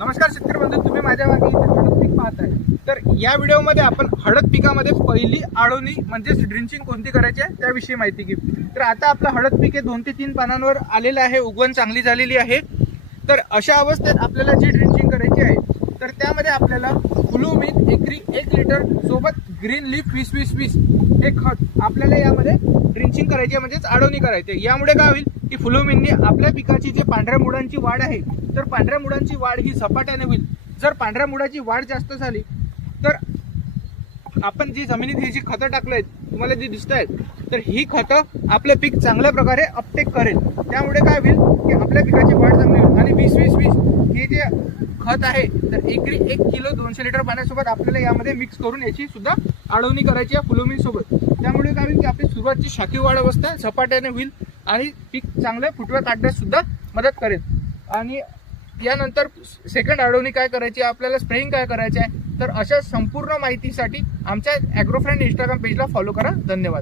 नमस्कार शेतकरी बंधू तुम्ही माझ्या मागे हळद पीक पाहत आहे तर या व्हिडिओमध्ये आपण हळद पिकामध्ये पहिली आळवणी म्हणजेच ड्रिंचिंग कोणती करायची आहे त्याविषयी माहिती घेऊ. तर आता आपलं हळद पीक हे दोन ते तीन पानांवर आलेलं आहे उगवण चांगली झालेली आहे. तर अशा अवस्थेत आपल्याला जी ड्रिंचिंग करायची आहे तर त्यामध्ये आपल्याला फ्लूमिन एकरी एक लिटर सोबत ग्रीन लीफ वीस वीस वीस हे खत आपल्याला यामध्ये ड्रिंचिंग करायची आहे म्हणजेच आळवणी करायची आहे. यामुळे काय होईल की फ्लूमिनने आपल्या पिकाची जे पांढऱ्या मुळांची वाढ आहे तर पांढऱ्या मुळांची वाढ ही झपाट्याने होईल. जर पांढऱ्या मुळाची वाढ जास्त झाली तर आपण जी जमिनीत ही जी खतं टाकलेत तुम्हाला जी दिसत आहेत तर ही खतं आपलं पीक चांगल्या प्रकारे अपटेक करेल. त्यामुळे काय होईल की आपल्या पिकाची वाढ चांगली होईल. आणि वीस वीस वीस हे जे खत आहे तर एकरी एक किलो दोनशे लिटर पाण्यासोबत आपल्याला यामध्ये मिक्स करून याची सुद्धा आळवणी करायची आहे फुलोमीसोबत. त्यामुळे काय होईल की आपली सुरुवातची शाखी वाढ अवस्था झपाट्याने होईल आणि पीक चांगलं फुटव्या काढण्यास सुद्धा मदत करेल. आणि यानंतर सेकंड अडवणी काय करायची आहे, आपल्याला स्प्रेइंग काय करायचं आहे? तर अशा संपूर्ण माहितीसाठी आमच्या ॲग्रोफ्रेंड इंस्टाग्राम पेजला फॉलो करा. धन्यवाद.